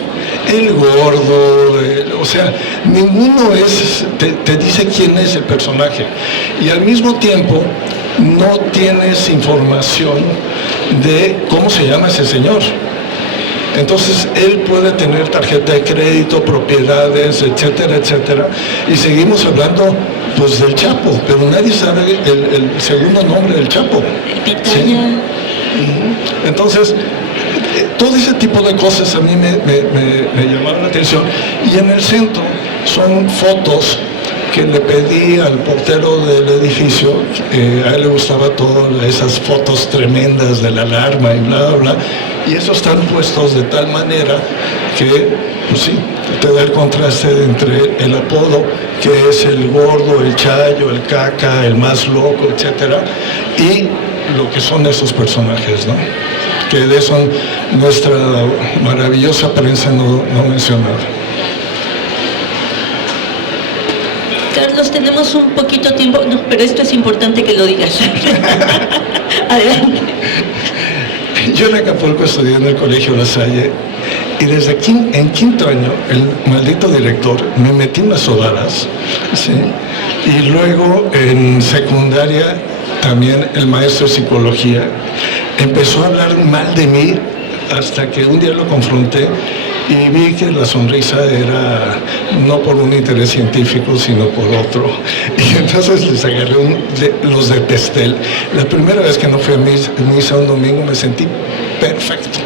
El gordo, o sea, ninguno te dice quién es el personaje. Y al mismo tiempo no tienes información de cómo se llama ese señor. Entonces él puede tener tarjeta de crédito, propiedades, etcétera, etcétera. Y seguimos hablando pues del Chapo, pero nadie sabe el segundo nombre del Chapo. Pitaya. Entonces, todo ese tipo de cosas a mí me llamaron la atención. Y en el centro son fotos que le pedí al portero del edificio. A él le gustaba todas esas fotos tremendas de la alarma y bla, bla, bla. Y esos están puestos de tal manera que, pues sí, te da el contraste entre el apodo, que es el gordo, el chayo, el caca, el más loco, etcétera, y lo que son esos personajes, ¿no? Que de eso nuestra maravillosa prensa no mencionaba. Carlos, tenemos un poquito tiempo, no, pero esto es importante que lo digas. Adelante. Yo en Acapulco estudié en el Colegio La Salle y desde en quinto año el maldito director me metí unas sodadas, ¿sí? Y luego en secundaria también el maestro de psicología empezó a hablar mal de mí hasta que un día lo confronté y vi que la sonrisa era no por un interés científico, sino por otro. Y entonces les agarré los detesté. La primera vez que no fui a misa un domingo me sentí perfecto.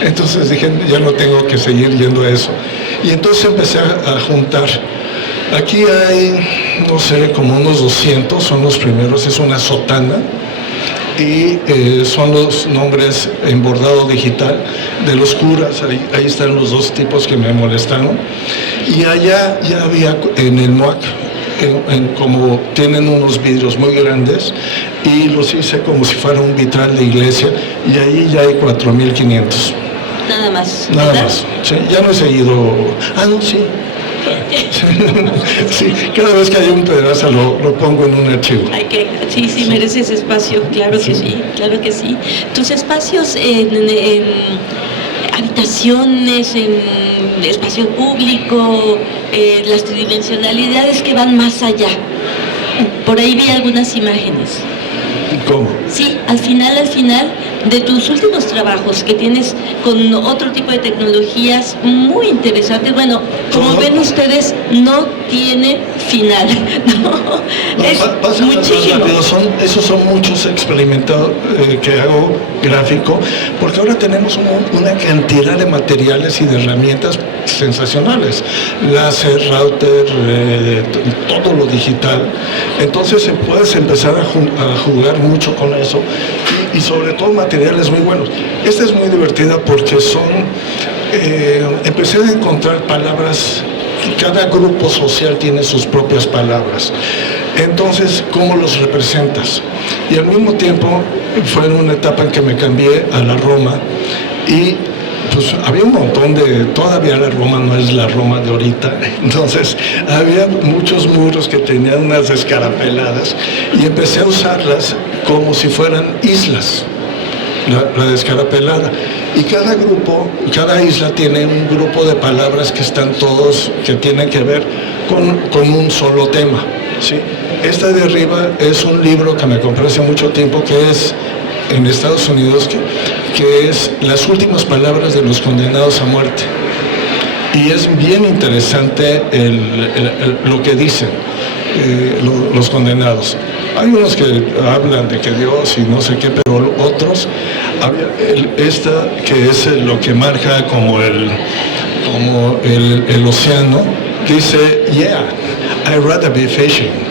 Entonces dije, ya no tengo que seguir yendo a eso. Y entonces empecé a juntar. Aquí hay, no sé, como unos 200, son los primeros, es una sotana. Y son los nombres en bordado digital de los curas. Ahí están los dos tipos que me molestaron. Y allá ya había en el MUAC, como tienen unos vidrios muy grandes, y los hice como si fuera un vitral de iglesia, y ahí ya hay 4,500. Nada más. Nada más. Sí, ya no he seguido. No, sí. Sí, cada vez que hay un pedazo lo pongo en un archivo. Sí, mereces espacio, claro que sí, claro que sí. Tus espacios en habitaciones, en espacio público, las tridimensionalidades que van más allá. Por ahí vi algunas imágenes. ¿Cómo? Sí, al final de tus últimos trabajos que tienes con otro tipo de tecnologías muy interesantes. Bueno, como ven ustedes, no tiene final, ¿no? Es muchísimo. Esos son muchos experimentos que hago gráfico, porque ahora tenemos una cantidad de materiales y de herramientas sensacionales. Láser, router, todo lo digital. Entonces puedes empezar a jugar mucho con eso y sobre todo materiales muy buenos. Esta es muy divertida porque empecé a encontrar palabras. Cada grupo social tiene sus propias palabras. Entonces, ¿cómo los representas? Y al mismo tiempo fue en una etapa en que me cambié a la Roma y pues había un montón todavía la Roma no es la Roma de ahorita, entonces había muchos muros que tenían unas descarapeladas y empecé a usarlas como si fueran islas, la descarapelada. Y cada isla tiene un grupo de palabras que están todos, que tienen que ver con un solo tema, ¿sí? Esta de arriba es un libro que me compré hace mucho tiempo, que es en Estados Unidos, que es Las últimas palabras de los condenados a muerte. Y es bien interesante lo que dicen los condenados. Hay unos que hablan de que Dios y no sé qué, pero otros, esta que es lo que marca como el océano, dice, yeah, I'd rather be fishing.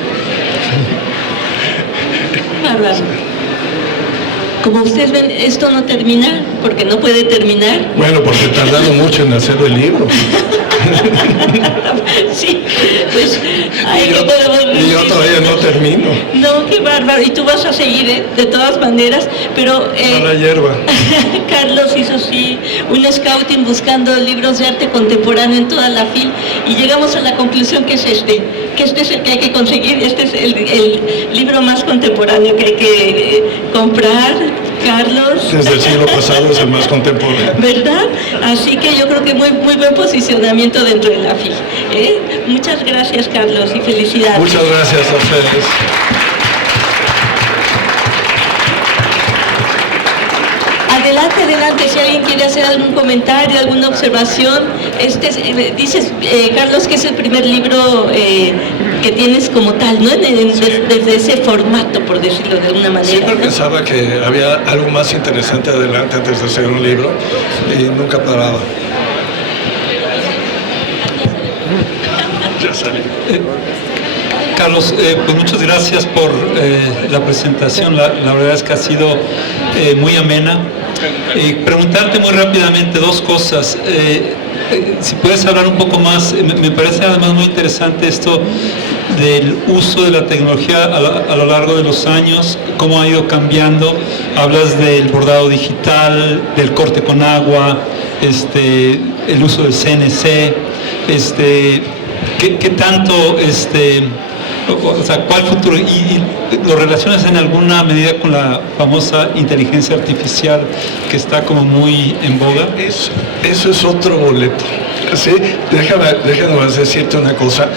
Como ustedes ven, esto no termina, porque no puede terminar. Bueno, porque tardaron mucho en hacer el libro. Sí, pues, ¿qué podemos decir? Y yo todavía no termino. No, qué bárbaro. Y tú vas a seguir, de todas maneras, pero... a la hierba. Carlos hizo, sí, un scouting buscando libros de arte contemporáneo en toda la FIL, y llegamos a la conclusión que este es el que hay que conseguir, este es el libro más contemporáneo que hay que comprar. Carlos. Desde el siglo pasado es el más contemporáneo. ¿Verdad? Así que yo creo que muy buen posicionamiento dentro de la FIL. Muchas gracias, Carlos, y felicidades. Muchas gracias a ustedes. Adelante, si alguien quiere hacer algún comentario, alguna observación. Dices, Carlos, que es el primer libro que tienes como tal, ¿no? Desde ese formato, por decirlo de alguna manera. Siempre pensaba que había algo más interesante adelante antes de hacer un libro y nunca paraba. Ya salí. Carlos, pues muchas gracias por la presentación, la verdad es que ha sido muy amena. Preguntarte muy rápidamente dos cosas. Si puedes hablar un poco más, me parece además muy interesante esto del uso de la tecnología a lo largo de los años, cómo ha ido cambiando. Hablas del bordado digital, del corte con agua, el uso del CNC, ¿qué tanto, o sea, cuál futuro? Y lo relacionas en alguna medida con la famosa inteligencia artificial que está como muy en boga. Eso es otro boleto. Sí, déjame decirte una cosa,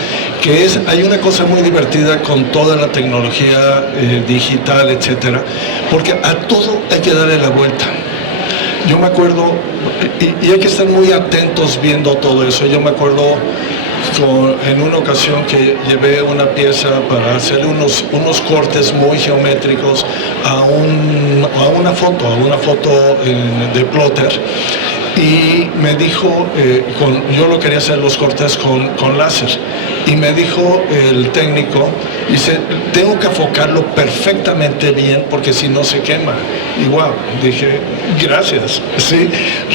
hay una cosa muy divertida con toda la tecnología digital, etcétera, porque a todo hay que darle la vuelta. Yo me acuerdo, y hay que estar muy atentos viendo todo eso. Yo me acuerdo en una ocasión que llevé una pieza para hacerle unos cortes muy geométricos a una foto de plotter, y me dijo, yo lo quería hacer los cortes con láser, y me dijo el técnico, dice, tengo que enfocarlo perfectamente bien porque si no se quema. Y wow, dije, gracias. Sí,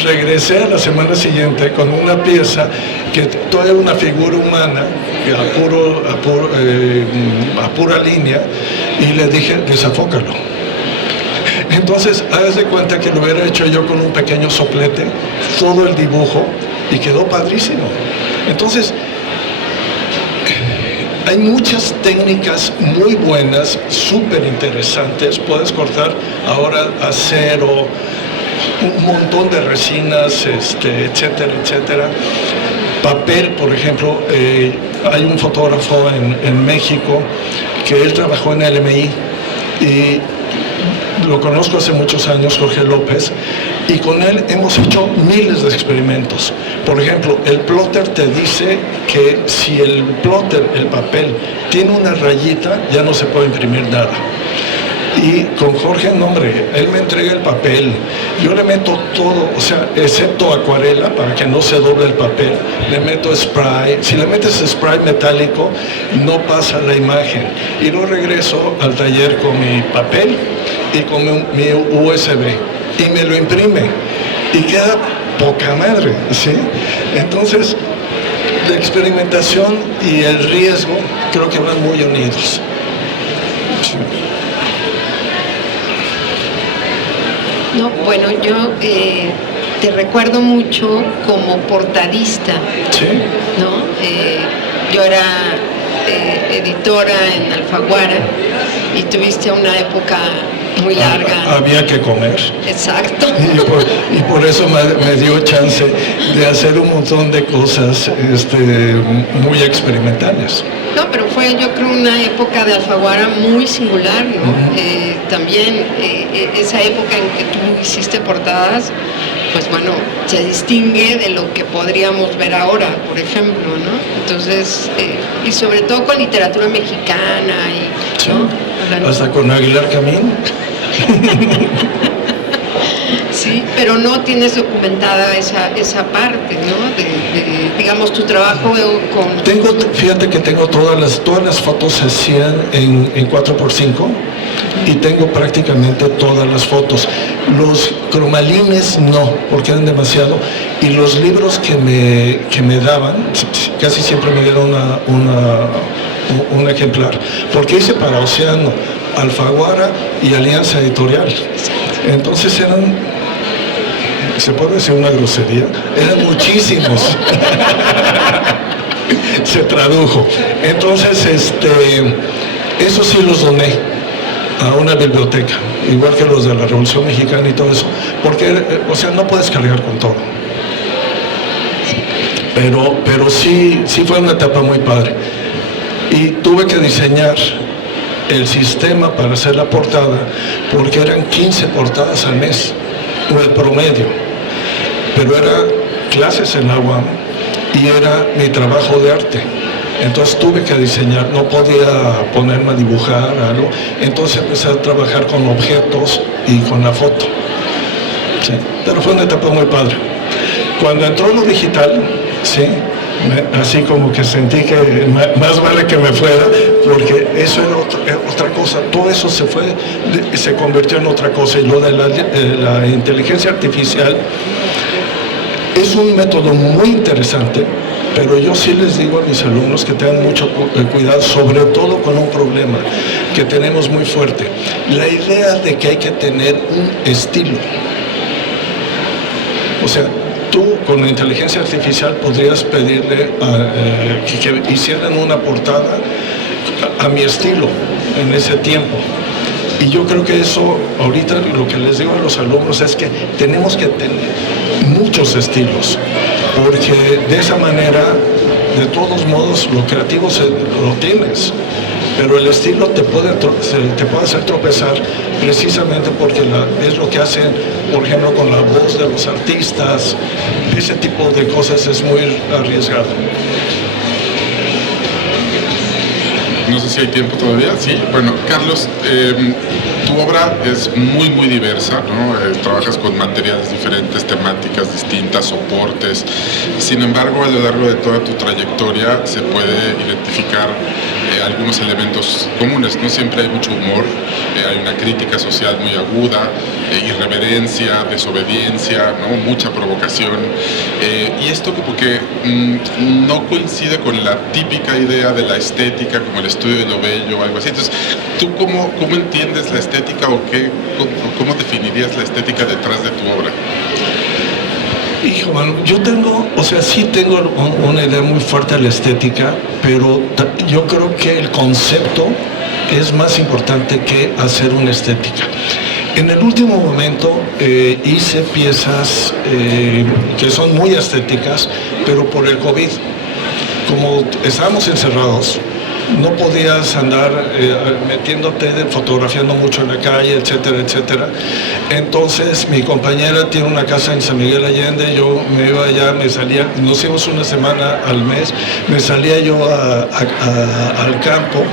regresé a la semana siguiente con una pieza que toda una figura humana, a pura línea, y le dije, desafócalo. Entonces, haz de cuenta que lo hubiera hecho yo con un pequeño soplete, todo el dibujo, y quedó padrísimo. Entonces, hay muchas técnicas muy buenas, súper interesantes. Puedes cortar ahora acero, un montón de resinas, etcétera, etcétera. Papel, por ejemplo, hay un fotógrafo en México que él trabajó en el LMI y lo conozco hace muchos años, Jorge López, y con él hemos hecho miles de experimentos. Por ejemplo, el plotter te dice que si el papel, tiene una rayita, ya no se puede imprimir nada. Y con Jorge, no, hombre, él me entrega el papel, yo le meto todo, o sea, excepto acuarela para que no se doble el papel, le meto spray. Si le metes spray metálico, no pasa la imagen. Y luego regreso al taller con mi papel y con mi USB y me lo imprime y queda poca madre, ¿sí? Entonces, la experimentación y el riesgo creo que van muy unidos. Sí. No, bueno, yo te recuerdo mucho como portadista, ¿Sí? ¿no? Yo era editora en Alfaguara y tuviste una época muy larga. Había que comer. Exacto. Y por eso me dio chance de hacer un montón de cosas muy experimentales. No, pero fue, yo creo, una época de Alfaguara muy singular, ¿no? También esa época en que tú hiciste portadas, pues bueno, se distingue de lo que podríamos ver ahora, por ejemplo, ¿no? Entonces, y sobre todo con literatura mexicana, y, ¿no? Hasta con Aguilar Camín. Sí, pero no tienes documentada esa parte, ¿no? Digamos, tu trabajo con... Fíjate que tengo todas las fotos se hacían en 4x5 y tengo prácticamente todas las fotos. Los cromalines no, porque eran demasiado, y los libros que me daban, casi siempre me dieron un ejemplar, porque hice para Océano, Alfaguara y Alianza Editorial. Entonces eran, ¿se puede decir una grosería? Eran muchísimos. Se tradujo. Entonces, eso sí los doné a una biblioteca, igual que los de la Revolución Mexicana y todo eso, porque, o sea, no puedes cargar con todo. Pero sí fue una etapa muy padre. Y tuve que diseñar el sistema para hacer la portada, porque eran 15 portadas al mes, o el promedio. Pero era clases en la UAM y era mi trabajo de arte. Entonces tuve que diseñar, no podía ponerme a dibujar algo, entonces empecé a trabajar con objetos y con la foto. Sí, pero fue una etapa muy padre. Cuando entró lo digital, sí, así como que sentí que más vale que me fuera, porque eso era otra cosa, todo eso se convirtió en otra cosa, y lo de la inteligencia artificial es un método muy interesante, pero yo sí les digo a mis alumnos que tengan mucho cuidado, sobre todo con un problema que tenemos muy fuerte, la idea de que hay que tener un estilo. O sea, tú con la inteligencia artificial podrías pedirle que hicieran una portada a mi estilo en ese tiempo. Y yo creo que eso, ahorita lo que les digo a los alumnos es que tenemos que tener muchos estilos, porque de esa manera, de todos modos, lo creativo lo tienes, pero el estilo te puede hacer tropezar, precisamente porque es lo que hacen, por ejemplo, con la voz de los artistas. Ese tipo de cosas es muy arriesgado. No sé si hay tiempo todavía. Sí, bueno, Carlos, tu obra es muy, muy diversa, ¿no? Trabajas con materiales diferentes, temáticas distintas, soportes. Sin embargo, a lo largo de toda tu trayectoria se puede identificar algunos elementos comunes. No siempre hay mucho humor, hay una crítica social muy aguda, irreverencia, desobediencia, ¿no? Mucha provocación. Y esto porque no coincide con la típica idea de la estética como el estudio de lo bello o algo así. Entonces, ¿tú cómo entiendes la estética o cómo definirías la estética detrás de tu obra? Hijo, mano, sí tengo una idea muy fuerte de la estética, pero yo creo que el concepto es más importante que hacer una estética. En el último momento hice piezas que son muy estéticas, pero por el COVID, como estábamos encerrados, no podías andar metiéndote, fotografiando mucho en la calle, etcétera, etcétera. Entonces mi compañera tiene una casa en San Miguel Allende, yo me iba allá, nos íbamos una semana al mes, me salía yo al campo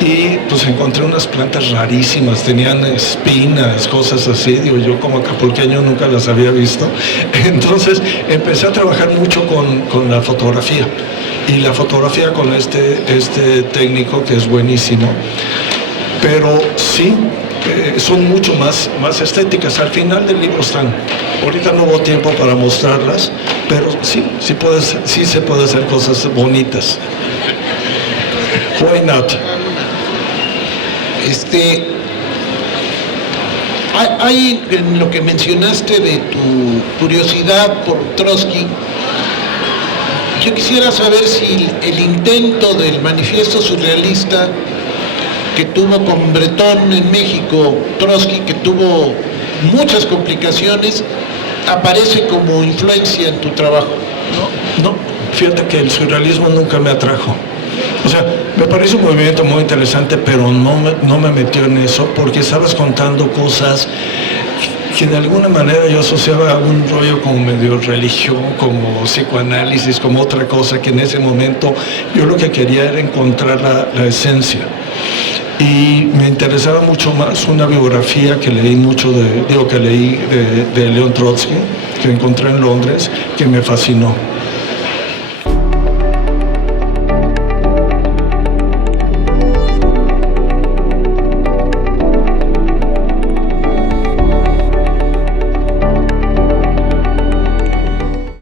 y pues encontré unas plantas rarísimas, tenían espinas, cosas así, digo, yo como acapulqueño nunca las había visto. Entonces empecé a trabajar mucho con la fotografía, y la fotografía con este técnico que es buenísimo, pero sí, son mucho más estéticas. Al final del libro están, ahorita no hubo tiempo para mostrarlas, pero sí se puede hacer cosas bonitas. Why not? Hay en lo que mencionaste de tu curiosidad por Trotsky, yo quisiera saber si el intento del manifiesto surrealista que tuvo con Breton en México, Trotsky, que tuvo muchas complicaciones, aparece como influencia en tu trabajo. No, fíjate que el surrealismo nunca me atrajo. O sea, me parece un movimiento muy interesante, pero no me metió en eso, porque estabas contando cosas que de alguna manera yo asociaba a un rollo como medio religión, como psicoanálisis, como otra cosa, que en ese momento yo lo que quería era encontrar la esencia. Y me interesaba mucho más una biografía que leí de León Trotsky, que encontré en Londres, que me fascinó.